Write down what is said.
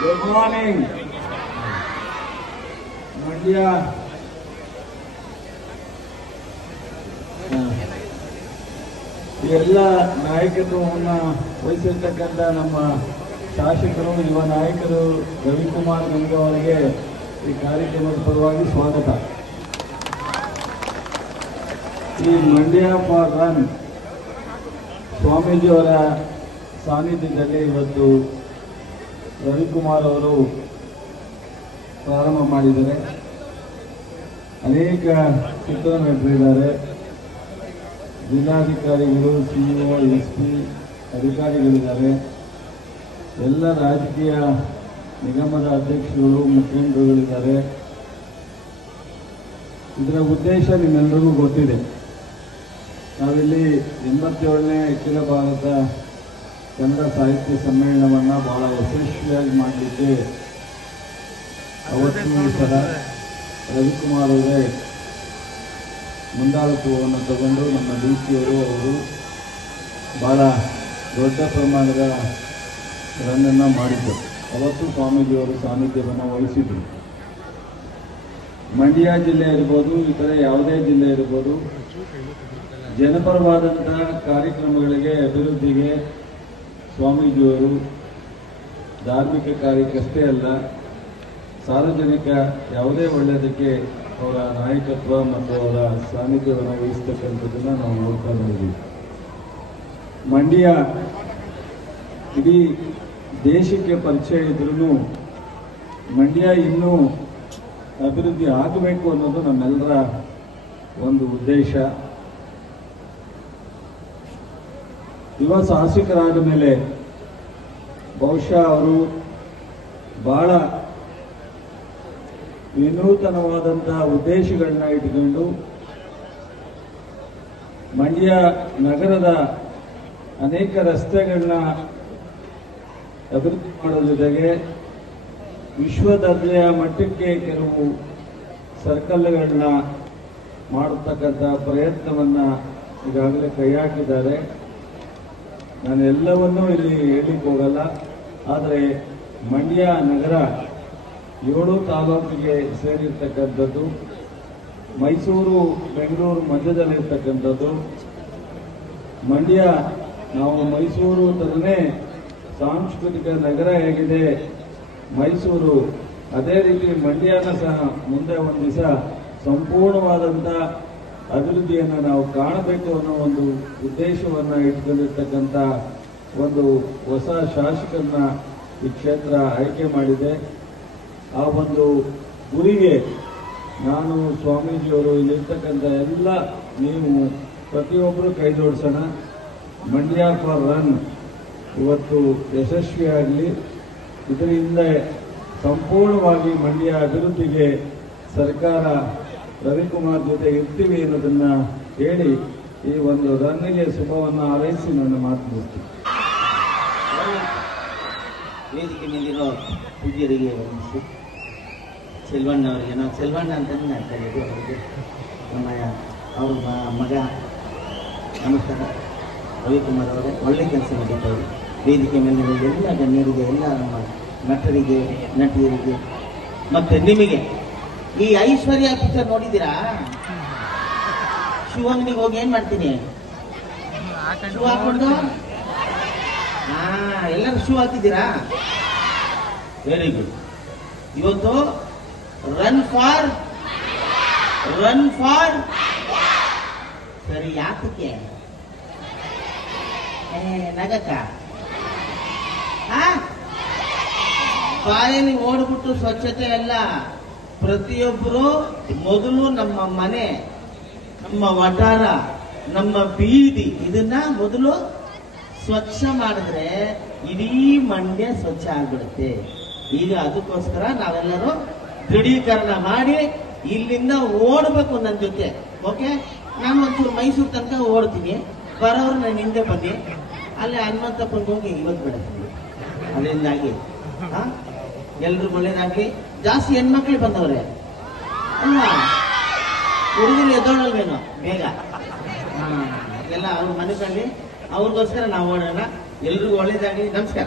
Good morning. Mandya ಎಲ್ಲ ನಾಯಕತ್ವವನ್ನು ವಹಿಸಿರ್ತಕ್ಕಂಥ ನಮ್ಮ ಶಾಸಕರು, ಯುವ ನಾಯಕರು ರವಿಕುಮಾರ್ ಗಂಗೆ ಅವರಿಗೆ ಈ ಕಾರ್ಯಕ್ರಮದ ಪರವಾಗಿ ಸ್ವಾಗತ. ಈ ಮಂಡ್ಯ ಫಾರ್ ರನ್ ಸ್ವಾಮೀಜಿಯವರ ಸಾನ್ನಿಧ್ಯದಲ್ಲಿ ಇವತ್ತು ರವಿಕುಮಾರ್ ಅವರು ಪ್ರಾರಂಭ ಮಾಡಿದ್ದಾರೆ. ಅನೇಕ ಚಿತ್ರವನ್ನು ಇಟ್ಟಿದ್ದಾರೆ. ಜಿಲ್ಲಾಧಿಕಾರಿಗಳು, ಸಿಇಒ, SP ಅಧಿಕಾರಿಗಳಿದ್ದಾರೆ. ಎಲ್ಲ ರಾಜಕೀಯ ನಿಗಮದ ಅಧ್ಯಕ್ಷರು, ಮುಖ್ಯಮಂತ್ರಿಗಳಿದ್ದಾರೆ. ಇದರ ಉದ್ದೇಶ ನಿಮ್ಮೆಲ್ಲರಿಗೂ ಗೊತ್ತಿದೆ. ನಾವಿಲ್ಲಿ 87ನೇ ಅಖಿಲ ಭಾರತ ಕನ್ನಡ ಸಾಹಿತ್ಯ ಸಮ್ಮೇಳನವನ್ನು ಬಹಳ ಯಶಸ್ವಿಯಾಗಿ ಮಾಡಲಿಕ್ಕೆ ಅವತ್ತು ಸಹ ರವಿಕುಮಾರ್ ಅವರೇ ಮುಂದಾಳತ್ವವನ್ನು ತಗೊಂಡು ನಮ್ಮ DC ಅವರು ಬಹಳ ದೊಡ್ಡ ಪ್ರಮಾಣದ ರನ್ನನ್ನು ಮಾಡಿದ್ದರು. ಅವತ್ತು ಸ್ವಾಮೀಜಿಯವರು ಸಾನ್ನಿಧ್ಯವನ್ನು ವಹಿಸಿದರು. ಮಂಡ್ಯ ಜಿಲ್ಲೆ ಇರ್ಬೋದು, ಇತರೆ ಯಾವುದೇ ಜಿಲ್ಲೆ ಇರ್ಬೋದು, ಜನಪರವಾದಂತಹ ಕಾರ್ಯಕ್ರಮಗಳಿಗೆ, ಅಭಿವೃದ್ಧಿಗೆ ಸ್ವಾಮೀಜಿಯವರು ಧಾರ್ಮಿಕ ಕಾರ್ಯಕ್ಕಷ್ಟೇ ಅಲ್ಲ, ಸಾರ್ವಜನಿಕ ಯಾವುದೇ ಒಳ್ಳೆಯದಕ್ಕೆ ಅವರ ನಾಯಕತ್ವ ಮತ್ತು ಅವರ ಸಾನ್ನಿಧ್ಯವನ್ನು ವಹಿಸ್ತಕ್ಕಂಥದ್ದನ್ನು ನಾವು ನೋಡ್ತಾ ಇದ್ದೀವಿ. ಮಂಡ್ಯ ಇಡೀ ದೇಶಕ್ಕೆ ಪರಿಚಯ ಇದ್ರೂ ಮಂಡ್ಯ ಇನ್ನೂ ಅಭಿವೃದ್ಧಿ ಆಗಬೇಕು ಅನ್ನೋದು ನಮ್ಮೆಲ್ಲರ ಒಂದು ಉದ್ದೇಶ. ಯುವ ಸಾಹಸಿಕರಾದ ಮೇಲೆ ಬಹುಶಃ ಅವರು ಬಹಳ ವಿನೂತನವಾದಂತಹ ಉದ್ದೇಶಗಳನ್ನ ಇಟ್ಟುಕೊಂಡು ಮಂಡ್ಯ ನಗರದ ಅನೇಕ ರಸ್ತೆಗಳನ್ನ ಅಭಿವೃದ್ಧಿ ಮಾಡೋದ್ರ ಜೊತೆಗೆ ವಿಶ್ವ ದರ್ಜೆಯ ಮಟ್ಟಕ್ಕೆ ಕೆಲವು ಸರ್ಕಲ್ಗಳನ್ನ ಮಾಡತಕ್ಕಂಥ ಪ್ರಯತ್ನವನ್ನ ಈಗಾಗಲೇ ಕೈ ಹಾಕಿದ್ದಾರೆ. ನಾನು ಎಲ್ಲವನ್ನೂ ಇಲ್ಲಿ ಹೇಳಲಿಕ್ಕೆ ಹೋಗಲ್ಲ. ಆದರೆ ಮಂಡ್ಯ ನಗರ 7 ತಾಲೂಕಿಗೆ ಸೇರಿರ್ತಕ್ಕಂಥದ್ದು, ಮೈಸೂರು ಬೆಂಗಳೂರು ಮಧ್ಯದಲ್ಲಿರ್ತಕ್ಕಂಥದ್ದು. ಮಂಡ್ಯ ನಾವು ಮೈಸೂರು ತರನೇ ಸಾಂಸ್ಕೃತಿಕ ನಗರ ಹೇಗಿದೆ ಮೈಸೂರು, ಅದೇ ರೀತಿ ಮಂಡ್ಯನ ಸಹ ಮುಂದೆ ಒಂದು ದಿವಸ ಸಂಪೂರ್ಣವಾದಂಥ ಅಭಿವೃದ್ಧಿಯನ್ನು ನಾವು ಕಾಣಬೇಕು ಅನ್ನೋ ಒಂದು ಉದ್ದೇಶವನ್ನು ಇಟ್ಕೊಂಡಿರ್ತಕ್ಕಂಥ ಒಂದು ಹೊಸ ಶಾಸಕರನ್ನ ಈ ಕ್ಷೇತ್ರ ಆಯ್ಕೆ ಮಾಡಿದೆ. ಆ ಒಂದು ಗುರಿಗೆ ನಾನು, ಸ್ವಾಮೀಜಿಯವರು, ಇಲ್ಲಿರ್ತಕ್ಕಂಥ ಎಲ್ಲ ನೀವು ಪ್ರತಿಯೊಬ್ಬರು ಕೈ ಜೋಡಿಸೋಣ. ಮಂಡ್ಯ ಫಾರ್ ರನ್ ಇವತ್ತು ಯಶಸ್ವಿಯಾಗಲಿ. ಇದರಿಂದ ಸಂಪೂರ್ಣವಾಗಿ ಮಂಡ್ಯ ಅಭಿವೃದ್ಧಿಗೆ ಸರ್ಕಾರ ರವಿಕುಮಾರ್ ಜೊತೆ ಇರ್ತೀವಿ ಅನ್ನೋದನ್ನು ಹೇಳಿ ಈ ಒಂದು ರನ್ನಿಗೆ ಶುಭವನ್ನು ಹಾರೈಸಿ ನನ್ನ ಮಾತು ಮುಗಿಸ್ತೀನಿ. ವೇದಿಕೆ ಮೇಲಿರೋ ಪೂಜ್ಯರಿಗೆ ವಂದಿಸಿ, ಸೆಲ್ವಣ್ಣ ಅವರಿಗೆ, ನಾವು ಸೆಲ್ವಣ್ಣ ಅಂತಲೇ ಕರೆಯೋದು ಅವರಿಗೆ, ನಮ್ಮ ಅವ್ರ ಮಗ. ನಮಸ್ಕಾರ ರವಿಕುಮಾರ್ ಅವರೇ, ಒಳ್ಳೆ ಕೆಲಸ ಮಾಡಿದ್ದವರು. ವೇದಿಕೆ ಮೇಲಿರೋ ಎಲ್ಲ ಗಣ್ಯರಿಗೆ, ಎಲ್ಲ ನಮ್ಮ ನಟರಿಗೆ, ನಟಿಯರಿಗೆ ಮತ್ತೆ ನಿಮಗೆ. ಈ ಐಶ್ವರ್ಯ ಪಿಕ್ಚರ್ ನೋಡಿದ್ದೀರಾ? ಶೂ ಅಂಗಡಿಗೆ ಹೋಗಿ ಏನ್ ಮಾಡ್ತೀನಿ, ಶೂ ಹಾಕೊಂಡು ಎಲ್ಲರೂ ಶೂ ಹಾಕಿದ್ದೀರಾ? Very good. ಇವತ್ತು ರನ್ ಫಾರ್ ಸರಿ, ಯಾತಕ್ಕೆ ನಗಕ್ಕ ಬಾಯಲ್ಲಿ ಓಡ್ಬಿಟ್ಟು ಸ್ವಚ್ಛತೆ ಅಲ್ಲ. ಪ್ರತಿಯೊಬ್ಬರು ಮೊದಲು ನಮ್ಮ ಮನೆ, ನಮ್ಮ ವಟಾರ, ನಮ್ಮ ಬೀದಿ ಇದನ್ನ ಮೊದಲು ಸ್ವಚ್ಛ ಮಾಡಿದ್ರೆ ಇಡೀ ಮಂಡ್ಯ ಸ್ವಚ್ಛ ಆಗ್ಬಿಡುತ್ತೆ. ಈಗ ಅದಕ್ಕೋಸ್ಕರ ನಾವೆಲ್ಲರೂ ದೃಢೀಕರಣ ಮಾಡಿ ಇಲ್ಲಿಂದ ಓಡಬೇಕು ನನ್ನ ಜೊತೆ. ಓಕೆ, ನಾನು ಒಂಚೂರು ಮೈಸೂರು ತನಕ ಓಡ್ತೀನಿ, ಬರೋರು ನನ್ನ ಹಿಂದೆ ಬನ್ನಿ. ಅಲ್ಲಿ ಹನುಮಂತಪ್ಪನ ಹೋಗಿ ಇವತ್ತು ಬಿಡ್ತೀನಿ. ಅದರಿಂದಾಗಿ ಎಲ್ರಿಗೂ ಒಳ್ಳೇದಾಗ್ಲಿ. ಜಾಸ್ತಿ ಹೆಣ್ಮಕ್ಳು ಬಂದವ್ರೆ ಅಲ್ವಾ? ಹುಡುಗರು ಎದ್ದೋಳಲ್ವೇನೋ ಬೇಗ. ಎಲ್ಲ ಅವ್ರ ಮನೆಯಲ್ಲಿ ಅವ್ರಿಗೋಸ್ಕರ ನಾವು ಓಡೋಣ. ಎಲ್ರಿಗೂ ಒಳ್ಳೇದಾಗಿ. ನಮಸ್ಕಾರ.